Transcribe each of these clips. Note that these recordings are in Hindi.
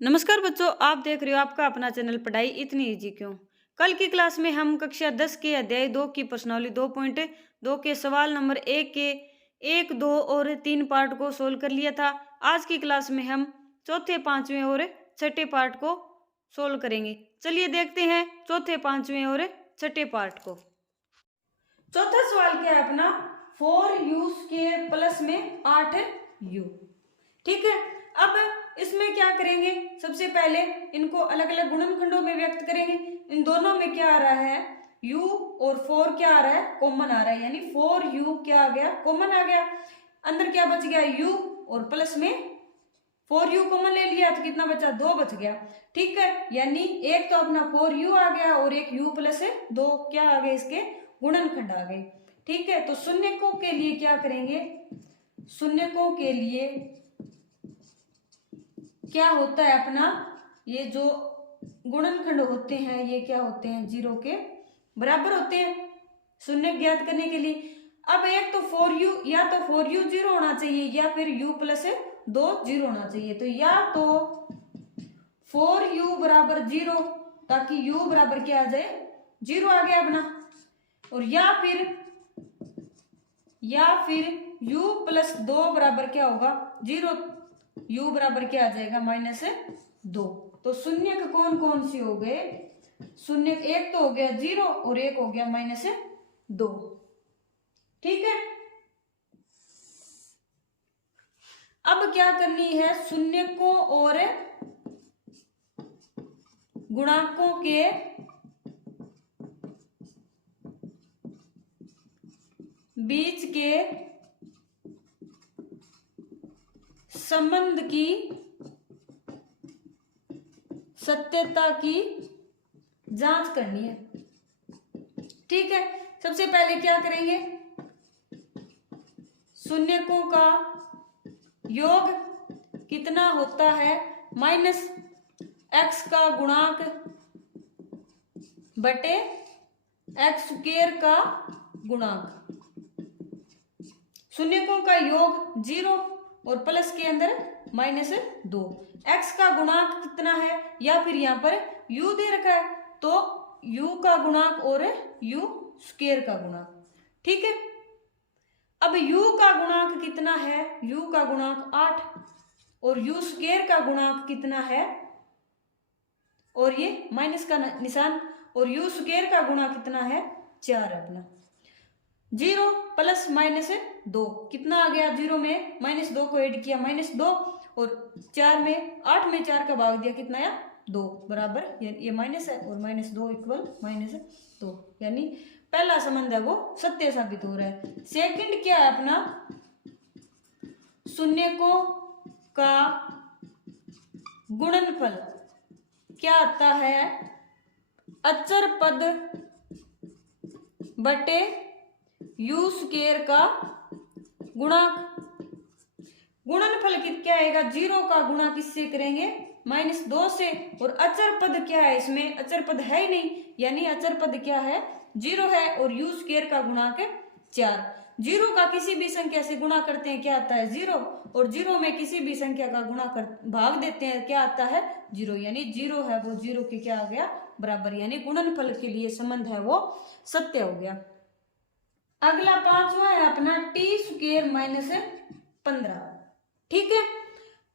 नमस्कार बच्चों, आप देख रहे हो आपका अपना चैनल पढ़ाई इतनी इजी क्यों। कल की क्लास में हम कक्षा 10 के अध्याय 2 की प्रश्नावली 2.2 के सवाल नंबर 1 के 1, 2 और 3 पार्ट को सोल्व कर लिया था। आज की क्लास में हम चौथे, पांचवें और छठे पार्ट को सोल्व करेंगे। चलिए देखते हैं चौथे, पांचवें और छठे पार्ट को। चौथा सवाल क्या है अपना, 4u स्क्वायर प्लस में 8u। ठीक है, अब इसमें क्या करेंगे, सबसे पहले इनको अलग अलग गुणनखंडों में व्यक्त करेंगे। इन दोनों में क्या आ रहा है, u और 4 क्या आ रहा है, कॉमन आ रहा है, यानी 4u क्या आ गया, कॉमन आ गया। अंदर क्या बच गया, u और प्लस में 4u कॉमन ले लिया तो कितना बचा, 2 बच गया। ठीक है, यानी एक तो अपना 4u आ गया और एक u प्लस 2 क्या आ गए, इसके गुणनखंड आ गए। ठीक है, तो शून्यकों के लिए क्या करेंगे, शून्यकों के लिए क्या होता है अपना, ये जो गुणनखंड होते हैं ये क्या होते हैं, 0 के बराबर होते हैं शून्य ज्ञात करने के लिए। अब एक तो 4u, या तो 4u 0 होना चाहिए या फिर u प्लस 2 0 होना चाहिए। तो या तो 4u बराबर 0 ताकि u बराबर क्या आ जाए, 0 आ गया अपना, और या फिर u प्लस 2 बराबर क्या होगा, 0, u बराबर क्या आ जाएगा, -2। तो शून्य कौन कौन से हो गए, शून्य एक तो हो गया 0 और एक हो गया -2। ठीक है, अब क्या करनी है, शून्यकों और गुणांकों के बीच के संबंध की सत्यता की जांच करनी है। ठीक है, सबसे पहले क्या करेंगे, शून्यकों का योग कितना होता है, -x का गुणांक बटे x स्क्वायर का गुणांक। शून्यकों का योग 0 और प्लस के अंदर -2। x का गुणांक कितना है, या फिर यहाँ पर u दे रखा है तो u का गुणांक और u स्क्वायर का गुणांक। ठीक है, अब u का गुणांक कितना है, u का गुणांक 8 और u स्क्वायर का गुणांक कितना है, और ये माइनस का निशान, और u स्क्वायर का गुणा कितना है, 4 अपना। 0 प्लस -2 कितना आ गया, 0 में -2 को ऐड किया -2 और 4 में 8 में 4 का भाग दिया कितना आया, 2 बराबर, ये माइनस है और -2 इक्वल -2, यानी पहला संबंध है वो सत्य साबित हो रहा है। सेकंड क्या है अपना, शून्यकों का गुणनफल क्या आता है, अचर पद बटे u स्क्वायर का गुणांक। गुणनफल क्या आएगा, 0 का गुणा किससे करेंगे, -2 से, और अचर पद क्या है, इसमें अचर पद है ही नहीं, यानी अचर पद क्या है, 0 है, और u स्क्वायर का गुणांक 4। 0 का किसी भी संख्या से गुणा करते हैं क्या आता है, 0, और 0 में किसी भी संख्या का गुणा कर भाग देते हैं क्या आता है, 0, यानी 0 है वो 0 के क्या आ गया, बराबर, यानी गुणनफल के लिए संबंध है वो सत्य हो गया। अगला पांचवा है अपना t स्क्वायर -15। ठीक है,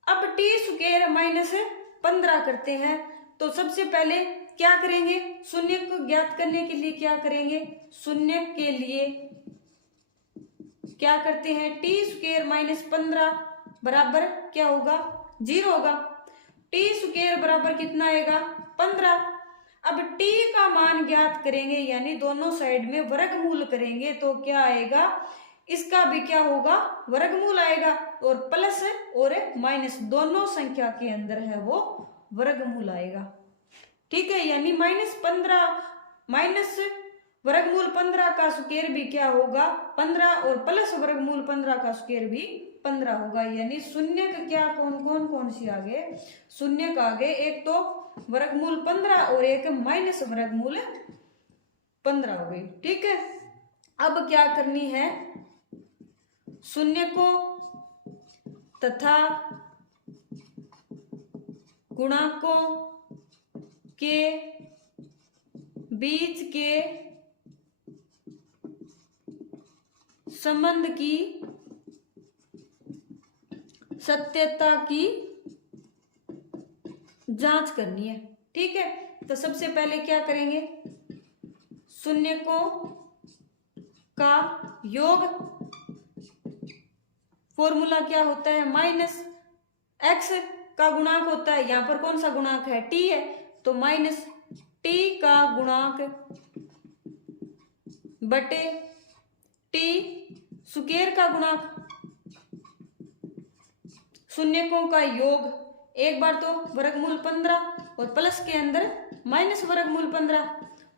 अब t स्क्वायर -15 करते हैं तो सबसे पहले क्या करेंगे, शून्य को ज्ञात करने के लिए क्या करेंगे, शून्य के लिए क्या करते हैं, t स्क्वायर -15 बराबर क्या होगा, 0 होगा। t स्क्वायर बराबर कितना आएगा, 15। अब t का मान ज्ञात करेंगे, यानी दोनों साइड में वर्गमूल करेंगे तो क्या आएगा, इसका भी क्या होगा, वर्गमूल आएगा, और प्लस और माइनस दोनों संख्या के अंदर है वो वर्गमूल आएगा। ठीक है, यानी -15 माइनस वर्गमूल 15 का स्क्वायर भी क्या होगा, 15, और प्लस वर्गमूल 15 का स्क्वायर भी 15 होगा। यानी शून्य का क्या कौन सी आगे, शून्य का आगे एक तो वर्गमूल 15 और एक माइनस वर्गमूल 15 हो गई। ठीक है, अब क्या करनी है, शून्य को तथा गुणाकों के बीच के संबंध की सत्यता की जांच करनी है। ठीक है, तो सबसे पहले क्या करेंगे, शून्यकों का योग, फॉर्मूला क्या होता है, माइनस एक्स का गुणांक होता है, यहां पर कौन सा गुणांक है, टी है, तो माइनस टी का गुणांक बटे टी स्क्वायर का गुणांक, शून्यकों का योग, एक बार तो वर्गमूल 15 और प्लस के अंदर माइनस वर्गमूल 15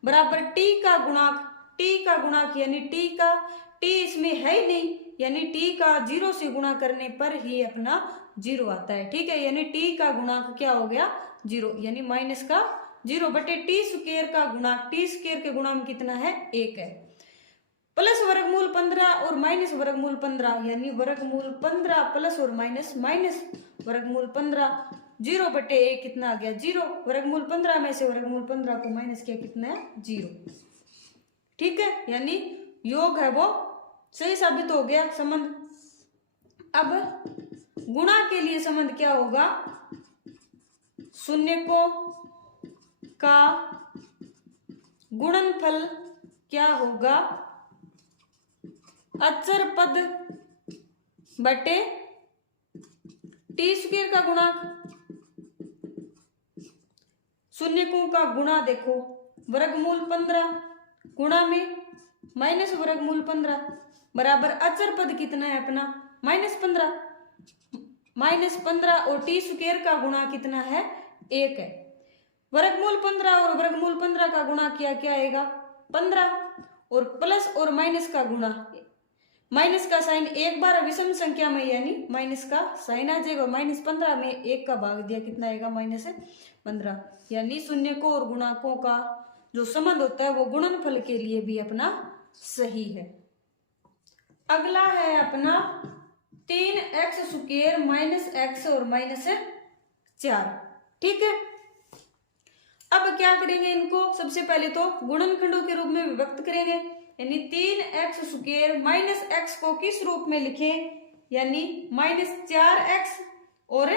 बराबर टी का गुणांक यानी टी इसमें है ही नहीं, यानी टी का 0 से गुणा करने पर ही अपना 0 आता है। ठीक है, यानी टी का गुणांक क्या हो गया, 0, यानी माइनस का 0 बटे टी स्क्वायर का गुणांक, टी स्क्वायर के गुणा में कितना है, 1 है, प्लस वर्गमूल 15 और माइनस वर्गमूल 15, यानी वर्गमूल 15 प्लस और माइनस वर्गमूल 15, 0 बटे 1 कितना आ गया, 0, वर्गमूल 15 में से वर्गमूल 15 को माइनस किया, कितना है, 0। ठीक है, यानी योग है वो सही साबित हो गया संबंध। अब गुणा के लिए संबंध क्या होगा, शून्यकों का गुणनफल क्या होगा, अचर पद बटे टी स्क्वायर का गुणांक, शून्यकों का गुणा देखो, वर्गमूल 15 गुणा में माइनस वर्गमूल 15 बराबर अचर पद कितना है अपना, -15 और टी स्क्वायर का गुणा कितना है, 1 है, वर्गमूल 15 और वर्गमूल 15 का गुणा किया, क्या आएगा, 15, और प्लस और माइनस का गुणा, माइनस का साइन एक बार विषम संख्या में यानी माइनस का साइन आ जाएगा, -15 में 1 का भाग दिया, कितना आएगा, -15, यानी शून्यकों और गुणाकों का जो संबंध होता है वो गुणनफल के लिए भी अपना सही है। अगला है अपना 3x² माइनस x और -4। ठीक है, अब क्या करेंगे, इनको सबसे पहले तो गुणनखंडों के रूप में विभक्त करेंगे, यानी 3x² माइनस x को किस रूप में लिखें, यानी -4x और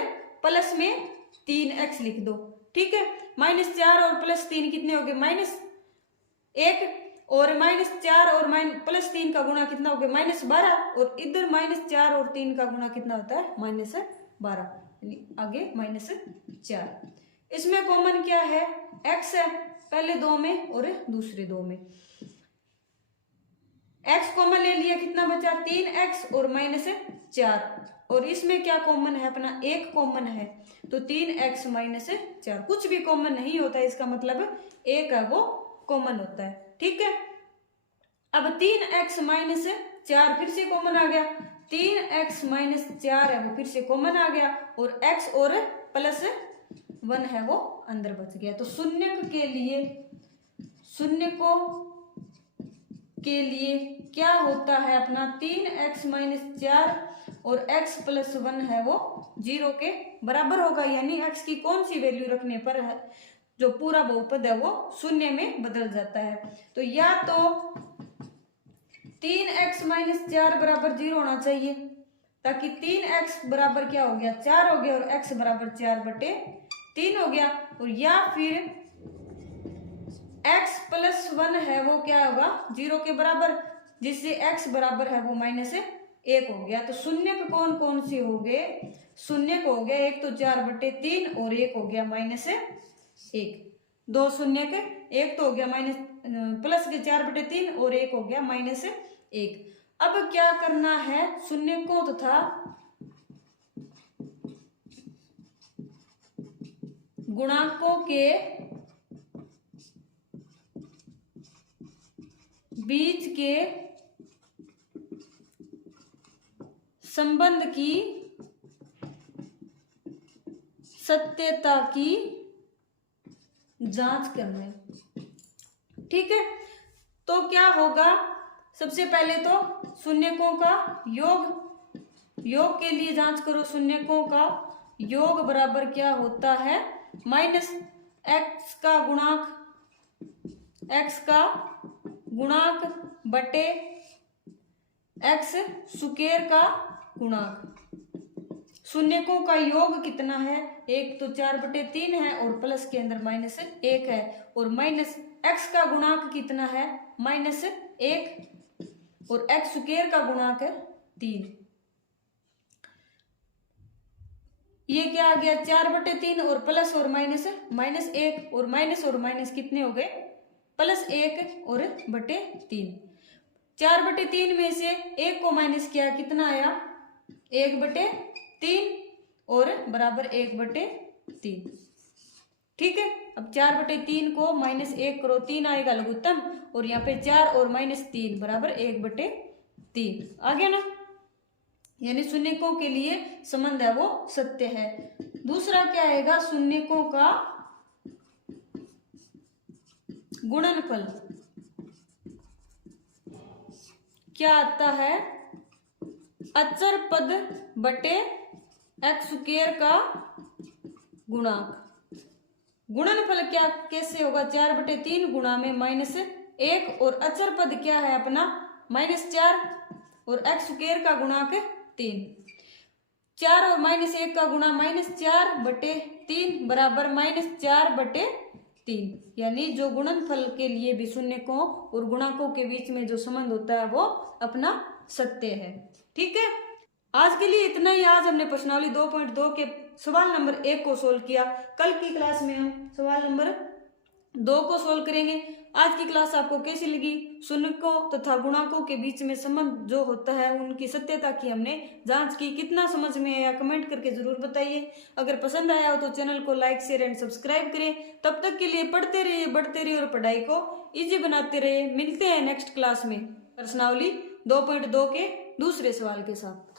प्लस में 3x लिख दो। ठीक है, -4 और +3 कितने हो गए, -1, और -4 और +3 का गुणा कितना हो गया, -12, और इधर -4 और 3 का गुणा कितना होता है, -12, यानी आगे -4। इसमें कॉमन क्या है, x है, पहले दो में और दूसरे दो में, x कॉमन ले लिया, कितना बचा, 3x और -4, और इसमें क्या कॉमन है अपना, 1 कॉमन है, तो 3x -4, कुछ भी कॉमन नहीं होता है, इसका मतलब 1 है वो कॉमन होता है। ठीक है, अब 3x -4 फिर से कॉमन आ गया, 3x -4 है वो फिर से कॉमन आ गया, और x और +1 है वो अंदर बच गया। तो शून्यकों के लिए क्या होता है अपना, 3x -4 और x + 1 है वो 0 के बराबर होगा, यानी x की कौन सी वैल्यू रखने पर है जो पूरा बहुपद है वो शून्य में बदल जाता है। तो या तो 3x -4 बराबर 0 होना चाहिए, ताकि 3x बराबर क्या हो गया, 4 हो गया, और x बराबर 4/3 हो गया, और या फिर x + 1 है वो क्या होगा, 0 के बराबर, जिससे x बराबर है वो -1 हो गया। तो शून्यक कौन कौन से हो गए, शून्यक हो गया, एक तो 4/3 और एक हो गया -1, दो शून्यक, एक तो हो गया प्लस के 4/3 और एक हो गया -1। अब क्या करना है, शून्यकों तथा गुणाकों के बीच के संबंध की सत्यता की जांच करना है। ठीक है, तो क्या होगा, सबसे पहले तो शून्यकों का योग के लिए जांच करो, शून्यकों का योग बराबर क्या होता है, माइनस एक्स का गुणांक बटे एक्स स्क्वायर का गुणांक। शून्यकों का योग कितना है, एक तो 4/3 है और प्लस के अंदर -1 है, और माइनस एक्स का गुणांक कितना है, -1, और एक्स स्क्वायर का गुणांक है 3। ये क्या आ गया, 4/3 और प्लस और माइनस, -1 और माइनस कितने हो गए, +1 और बटे 3। 4/3 में से 1 को माइनस किया, कितना आया, 1/3 और बराबर 1/3। ठीक है, अब 4/3 को -1 करो, 3 आएगा लघुत्तम, और यहाँ पे 4 और -3 बराबर 1/3 आ गया ना। यानी शून्यकों के लिए संबंध है वो सत्य है। दूसरा क्या आएगा, शून्यकों का गुणनफल क्या आता है, अचर पद बटे एक्स स्क्वायर का गुणांक। गुणनफल क्या कैसे होगा, 4/3 गुणा में -1, और अचर पद क्या है अपना, -4, और एक्स स्क्वायर का गुणांक 3। 4 और -1 का गुणा -4/3 बराबर -4/3। यानी जो गुणनफल के लिए भी शून्यकों और गुणांकों के बीच में जो संबंध होता है वो अपना सत्य है। ठीक है, आज के लिए इतना ही। आज हमने प्रश्नावली 2.2 के सवाल नंबर 1 को सोल्व किया। कल की क्लास में हम सवाल नंबर 2 को सोल्व करेंगे। आज की क्लास आपको कैसी लगी, शून्यकों तथा गुणांकों के बीच में संबंध जो होता है उनकी सत्यता की हमने जांच की। कितना समझ में आया कमेंट करके जरूर बताइए। अगर पसंद आया हो तो चैनल को लाइक शेयर एंड सब्सक्राइब करें। तब तक के लिए पढ़ते रहिए, बढ़ते रहिए और पढ़ाई को इजी बनाते रहिए। मिलते हैं नेक्स्ट क्लास में प्रश्नावली 2.2 के दूसरे सवाल के साथ।